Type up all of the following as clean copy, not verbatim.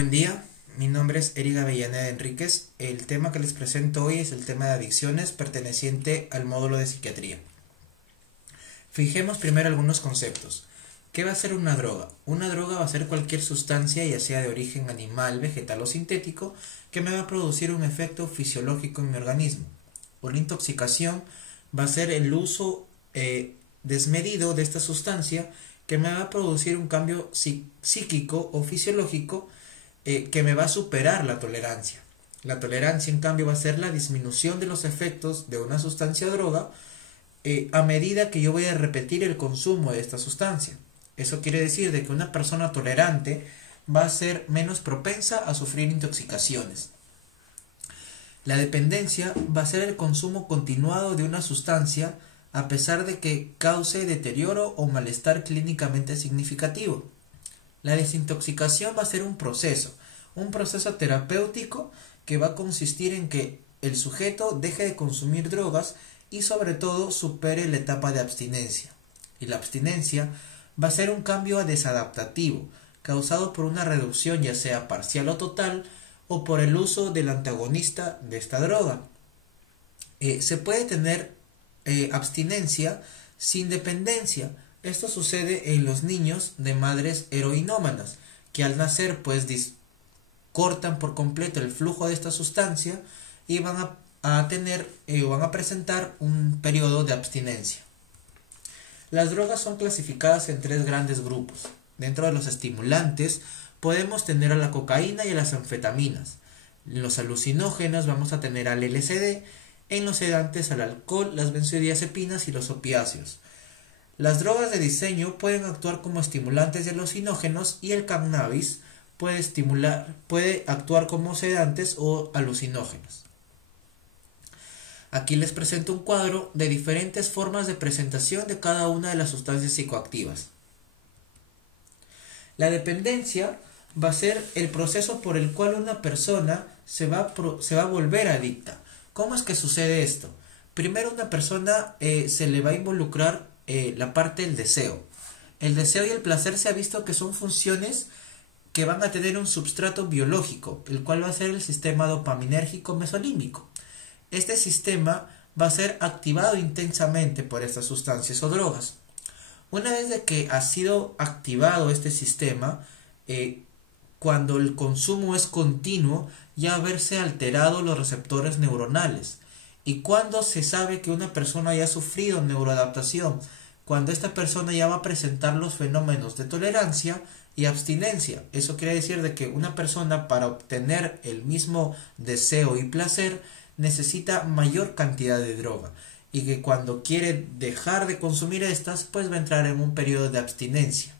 Buen día, mi nombre es Eric Avellaneda Enríquez. El tema que les presento hoy es el tema de adicciones perteneciente al módulo de psiquiatría. Fijemos primero algunos conceptos. ¿Qué va a ser una droga? Una droga va a ser cualquier sustancia, ya sea de origen animal, vegetal o sintético, que me va a producir un efecto fisiológico en mi organismo. Una intoxicación va a ser el uso desmedido de esta sustancia que me va a producir un cambio psíquico o fisiológico que me va a superar la tolerancia. La tolerancia, en cambio, va a ser la disminución de los efectos de una sustancia o droga a medida que yo voy a repetir el consumo de esta sustancia. Eso quiere decir de que una persona tolerante va a ser menos propensa a sufrir intoxicaciones. La dependencia va a ser el consumo continuado de una sustancia a pesar de que cause deterioro o malestar clínicamente significativo. La desintoxicación va a ser un proceso terapéutico que va a consistir en que el sujeto deje de consumir drogas y sobre todo supere la etapa de abstinencia. Y la abstinencia va a ser un cambio desadaptativo causado por una reducción ya sea parcial o total o por el uso del antagonista de esta droga. Se puede tener abstinencia sin dependencia. Esto sucede en los niños de madres heroinómanas, que al nacer cortan por completo el flujo de esta sustancia y van a tener o van a presentar un periodo de abstinencia. Las drogas son clasificadas en tres grandes grupos. Dentro de los estimulantes podemos tener a la cocaína y a las anfetaminas. En los alucinógenos vamos a tener al LSD, en los sedantes al alcohol, las benzodiazepinas y los opiáceos. Las drogas de diseño pueden actuar como estimulantes de alucinógenos y el cannabis puede actuar como sedantes o alucinógenos. Aquí les presento un cuadro de diferentes formas de presentación de cada una de las sustancias psicoactivas. La dependencia va a ser el proceso por el cual una persona se va a volver adicta. ¿Cómo es que sucede esto? Primero una persona se le va a involucrar la parte del deseo. El deseo y el placer se ha visto que son funciones que van a tener un substrato biológico, el cual va a ser el sistema dopaminérgico mesolímbico. Este sistema va a ser activado intensamente por estas sustancias o drogas. Una vez de que ha sido activado este sistema, cuando el consumo es continuo, ya haberse alterado los receptores neuronales. Y cuando se sabe que una persona ya ha sufrido neuroadaptación, cuando esta persona ya va a presentar los fenómenos de tolerancia y abstinencia. Eso quiere decir de que una persona, para obtener el mismo deseo y placer, necesita mayor cantidad de droga, y que cuando quiere dejar de consumir estas, pues va a entrar en un periodo de abstinencia.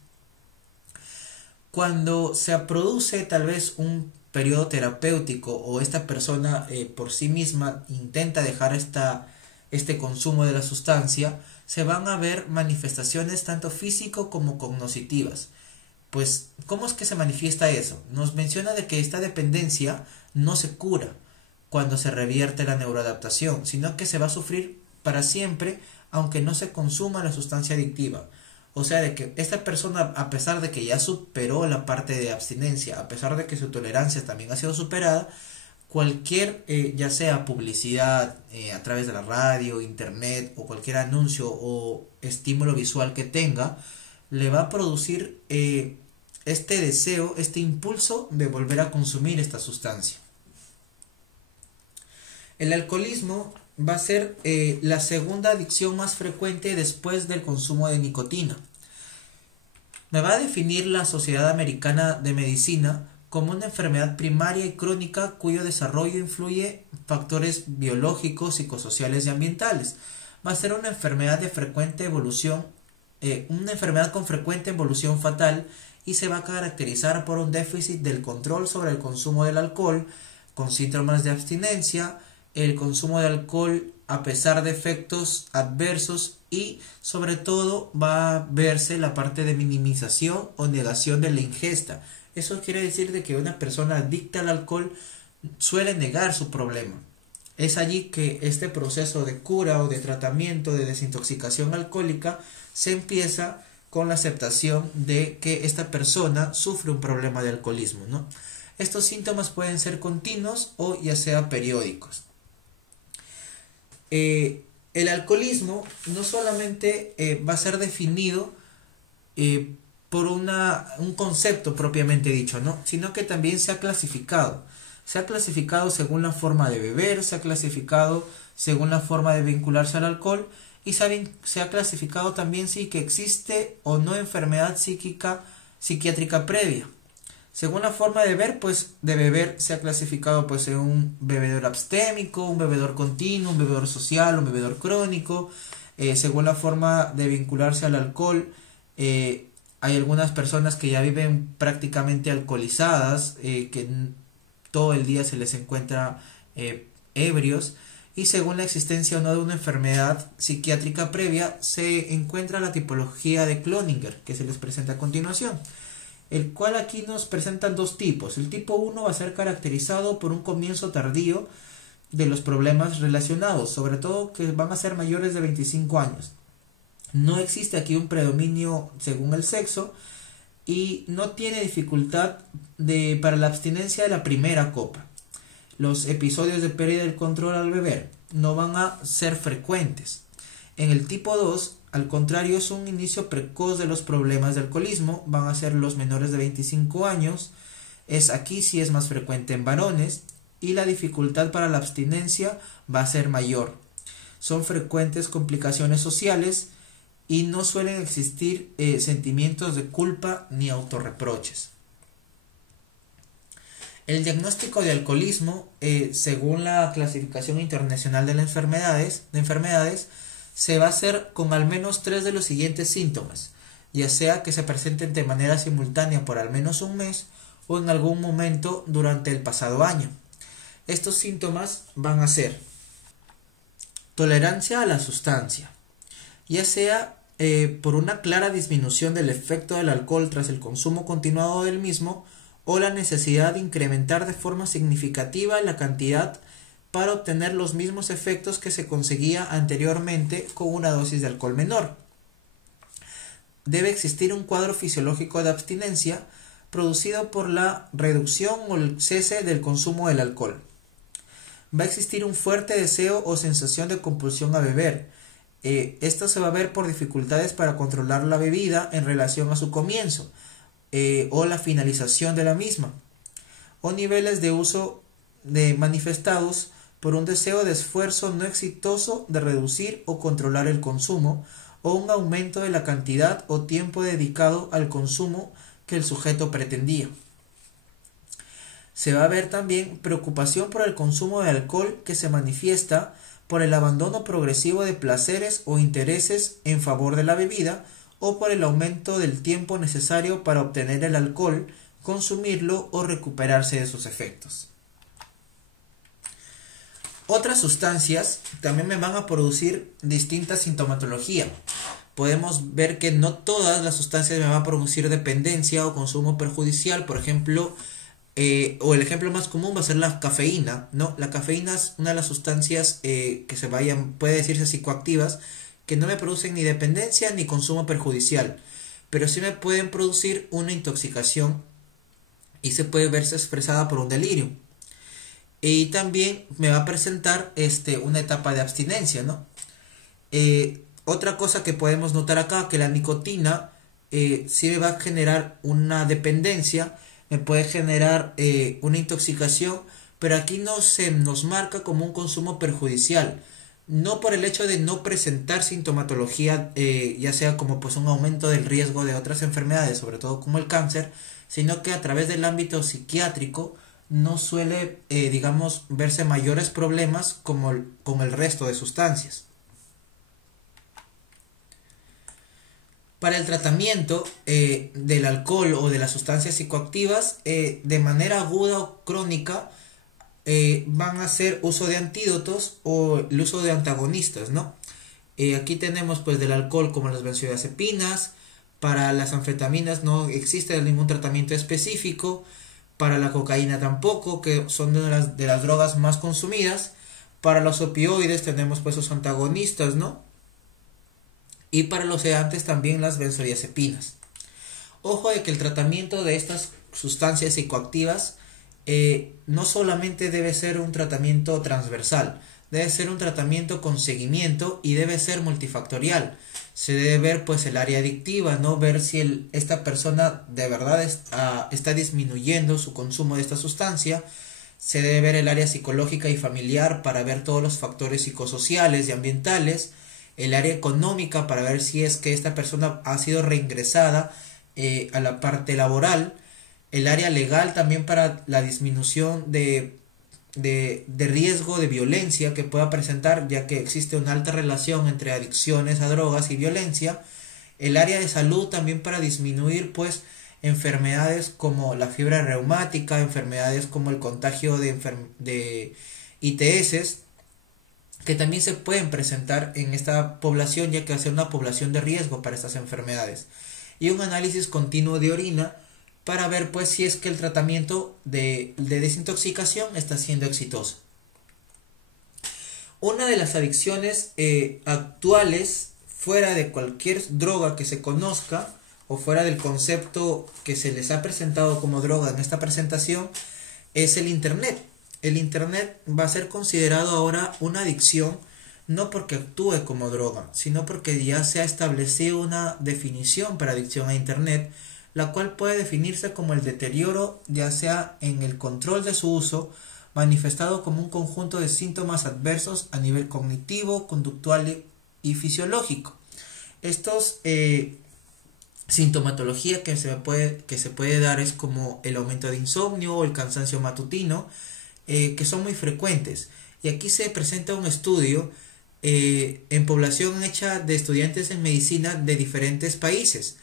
Cuando se produce tal vez un periodo terapéutico o esta persona por sí misma intenta dejar este consumo de la sustancia, se van a ver manifestaciones tanto físico como cognitivas. Pues, ¿cómo es que se manifiesta eso? Nos menciona de que esta dependencia no se cura cuando se revierte la neuroadaptación, sino que se va a sufrir para siempre aunque no se consuma la sustancia adictiva. O sea, de que esta persona, a pesar de que ya superó la parte de abstinencia, a pesar de que su tolerancia también ha sido superada, cualquier, ya sea publicidad a través de la radio, internet o cualquier anuncio o estímulo visual que tenga, le va a producir este deseo, este impulso de volver a consumir esta sustancia. El alcoholismo va a ser la segunda adicción más frecuente después del consumo de nicotina. Me va a definir la Sociedad Americana de Medicina como una enfermedad primaria y crónica cuyo desarrollo influye factores biológicos, psicosociales y ambientales. Va a ser una enfermedad de frecuente evolución, una enfermedad con frecuente evolución fatal, y se va a caracterizar por un déficit del control sobre el consumo del alcohol, con síntomas de abstinencia, el consumo de alcohol a pesar de efectos adversos, y sobre todo va a verse la parte de minimización o negación de la ingesta. Eso quiere decir de que una persona adicta al alcohol suele negar su problema. Es allí que este proceso de cura o de tratamiento de desintoxicación alcohólica se empieza con la aceptación de que esta persona sufre un problema de alcoholismo, ¿no? Estos síntomas pueden ser continuos o ya sea periódicos. El alcoholismo no solamente va a ser definido por un concepto propiamente dicho, ¿no? Sino que también se ha clasificado. Se ha clasificado según la forma de beber, se ha clasificado según la forma de vincularse al alcohol y se ha clasificado también si que existe o no enfermedad psiquiátrica previa. Según la forma de beber se ha clasificado pues en un bebedor abstémico, un bebedor continuo, un bebedor social, un bebedor crónico. Según la forma de vincularse al alcohol, hay algunas personas que ya viven prácticamente alcoholizadas, que todo el día se les encuentra ebrios. Y según la existencia o no de una enfermedad psiquiátrica previa, se encuentra la tipología de Cloninger, que se les presenta a continuación. El cual aquí nos presentan dos tipos. El tipo 1 va a ser caracterizado por un comienzo tardío de los problemas relacionados, sobre todo que van a ser mayores de 25 años. No existe aquí un predominio según el sexo y no tiene dificultad para la abstinencia de la primera copa. Los episodios de pérdida del control al beber no van a ser frecuentes. En el tipo 2, al contrario, es un inicio precoz de los problemas de alcoholismo, van a ser los menores de 25 años, aquí sí es más frecuente en varones y la dificultad para la abstinencia va a ser mayor. Son frecuentes complicaciones sociales y no suelen existir sentimientos de culpa ni autorreproches. El diagnóstico de alcoholismo, según la clasificación internacional de enfermedades, se va a hacer con al menos 3 de los siguientes síntomas, ya sea que se presenten de manera simultánea por al menos un mes o en algún momento durante el pasado año. Estos síntomas van a ser tolerancia a la sustancia, ya sea por una clara disminución del efecto del alcohol tras el consumo continuado del mismo o la necesidad de incrementar de forma significativa la cantidad para obtener los mismos efectos que se conseguía anteriormente con una dosis de alcohol menor. Debe existir un cuadro fisiológico de abstinencia producido por la reducción o el cese del consumo del alcohol. Va a existir un fuerte deseo o sensación de compulsión a beber. Esto se va a ver por dificultades para controlar la bebida en relación a su comienzo o la finalización de la misma, o niveles de uso manifestados por un deseo de esfuerzo no exitoso de reducir o controlar el consumo, o un aumento de la cantidad o tiempo dedicado al consumo que el sujeto pretendía. Se va a ver también preocupación por el consumo de alcohol que se manifiesta por el abandono progresivo de placeres o intereses en favor de la bebida o por el aumento del tiempo necesario para obtener el alcohol, consumirlo o recuperarse de sus efectos. Otras sustancias también me van a producir distinta sintomatología. Podemos ver que no todas las sustancias me van a producir dependencia o consumo perjudicial. Por ejemplo, o el ejemplo más común va a ser la cafeína, ¿no? La cafeína es una de las sustancias puede decirse psicoactivas, que no me producen ni dependencia ni consumo perjudicial, pero sí me pueden producir una intoxicación y se puede verse expresada por un delirio. Y también me va a presentar una etapa de abstinencia, ¿no? Otra cosa que podemos notar acá, que la nicotina sí me va a generar una dependencia, me puede generar una intoxicación, pero aquí no se nos marca como un consumo perjudicial, no por el hecho de no presentar sintomatología, ya sea como pues un aumento del riesgo de otras enfermedades, sobre todo como el cáncer, sino que a través del ámbito psiquiátrico no suele, verse mayores problemas como con el resto de sustancias. Para el tratamiento del alcohol o de las sustancias psicoactivas, de manera aguda o crónica, van a hacer uso de antídotos o el uso de antagonistas, ¿no? Aquí tenemos pues del alcohol como las benzodiazepinas. Para las anfetaminas no existe ningún tratamiento específico. Para la cocaína tampoco, que son de las drogas más consumidas. Para los opioides tenemos pues los antagonistas, ¿no? Y para los sedantes también las benzodiazepinas. Ojo de que el tratamiento de estas sustancias psicoactivas no solamente debe ser un tratamiento transversal, debe ser un tratamiento con seguimiento y debe ser multifactorial. Se debe ver pues el área adictiva, ¿no? Ver si esta persona de verdad está disminuyendo su consumo de esta sustancia. Se debe ver el área psicológica y familiar para ver todos los factores psicosociales y ambientales. El área económica para ver si es que esta persona ha sido reingresada a la parte laboral. El área legal también para la disminución de riesgo de violencia que pueda presentar, ya que existe una alta relación entre adicciones a drogas y violencia. El área de salud también para disminuir pues enfermedades como la fiebre reumática, enfermedades como el contagio de ITS, que también se pueden presentar en esta población, ya que va a ser una población de riesgo para estas enfermedades. Y un análisis continuo de orina para ver pues si es que el tratamiento de desintoxicación está siendo exitoso. Una de las adicciones actuales, fuera de cualquier droga que se conozca o fuera del concepto que se les ha presentado como droga en esta presentación, es el Internet. El Internet va a ser considerado ahora una adicción, no porque actúe como droga, sino porque ya se ha establecido una definición para adicción a Internet, la cual puede definirse como el deterioro, ya sea en el control de su uso, manifestado como un conjunto de síntomas adversos a nivel cognitivo, conductual y fisiológico. Estos sintomatología que se puede dar es como el aumento de insomnio o el cansancio matutino, que son muy frecuentes. Y aquí se presenta un estudio en población hecha de estudiantes en medicina de diferentes países.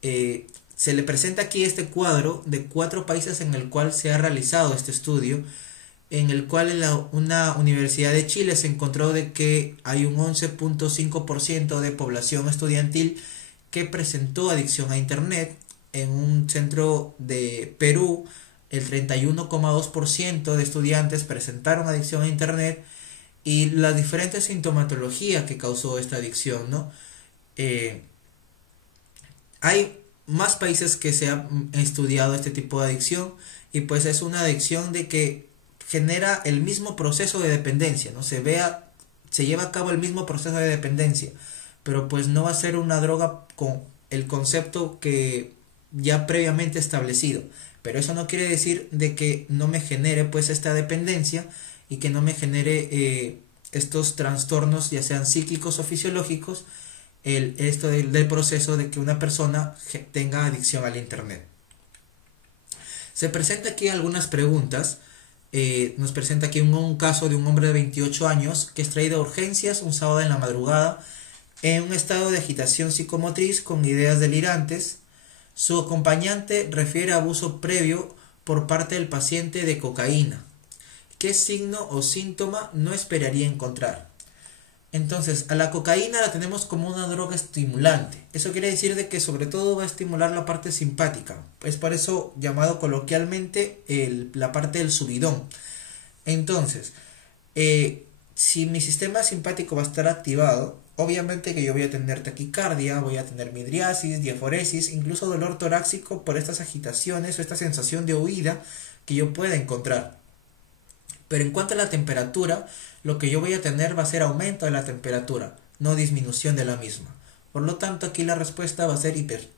Se le presenta aquí este cuadro de 4 países en el cual se ha realizado este estudio, en el cual una universidad de Chile se encontró de que hay un 11.5% de población estudiantil que presentó adicción a Internet. En un centro de Perú, el 31,2% de estudiantes presentaron adicción a Internet, y las diferentes sintomatologías que causó esta adicción, ¿no? Hay más países que se han estudiado este tipo de adicción, y pues es una adicción de que genera el mismo proceso de dependencia, ¿no? Se lleva a cabo el mismo proceso de dependencia, pero pues no va a ser una droga con el concepto que ya previamente establecido. Pero eso no quiere decir de que no me genere pues esta dependencia y que no me genere estos trastornos, ya sean psíquicos o fisiológicos, esto del proceso de que una persona tenga adicción al Internet. Se presenta aquí algunas preguntas. Nos presenta aquí un caso de un hombre de 28 años que es traído a urgencias un sábado en la madrugada en un estado de agitación psicomotriz con ideas delirantes. Su acompañante refiere a abuso previo por parte del paciente de cocaína. ¿Qué signo o síntoma no esperaría encontrar? Entonces, a la cocaína la tenemos como una droga estimulante. Eso quiere decir de que sobre todo va a estimular la parte simpática. Es por eso llamado coloquialmente la parte del subidón. Entonces, si mi sistema simpático va a estar activado, obviamente que yo voy a tener taquicardia, voy a tener midriasis, diaforesis, incluso dolor torácico por estas agitaciones o esta sensación de huida que yo pueda encontrar. Pero en cuanto a la temperatura, lo que yo voy a tener va a ser aumento de la temperatura, no disminución de la misma. Por lo tanto, aquí la respuesta va a ser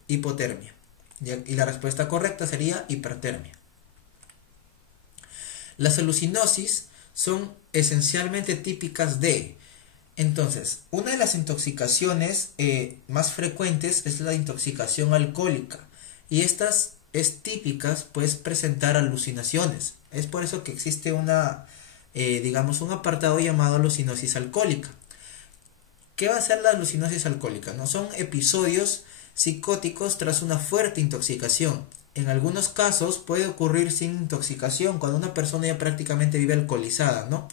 hipotermia. Y la respuesta correcta sería hipertermia. Las alucinosis son esencialmente típicas de... Entonces, una de las intoxicaciones más frecuentes es la intoxicación alcohólica. Y estas es típicas, pues, presentar alucinaciones. Es por eso que existe un apartado llamado alucinosis alcohólica. ¿Qué va a ser la alucinosis alcohólica? No son episodios psicóticos tras una fuerte intoxicación. En algunos casos puede ocurrir sin intoxicación, cuando una persona ya prácticamente vive alcoholizada, ¿no?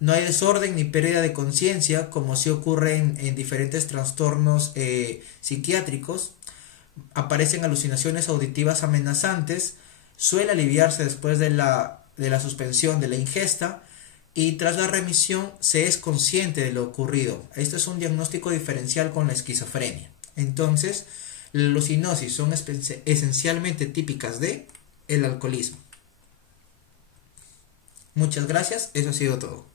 No hay desorden ni pérdida de conciencia, como sí ocurre en diferentes trastornos psiquiátricos. Aparecen alucinaciones auditivas amenazantes, suele aliviarse después de la suspensión de la ingesta, y tras la remisión se es consciente de lo ocurrido. Esto es un diagnóstico diferencial con la esquizofrenia. Entonces, la alucinosis son esencialmente típicas de el alcoholismo. Muchas gracias, eso ha sido todo.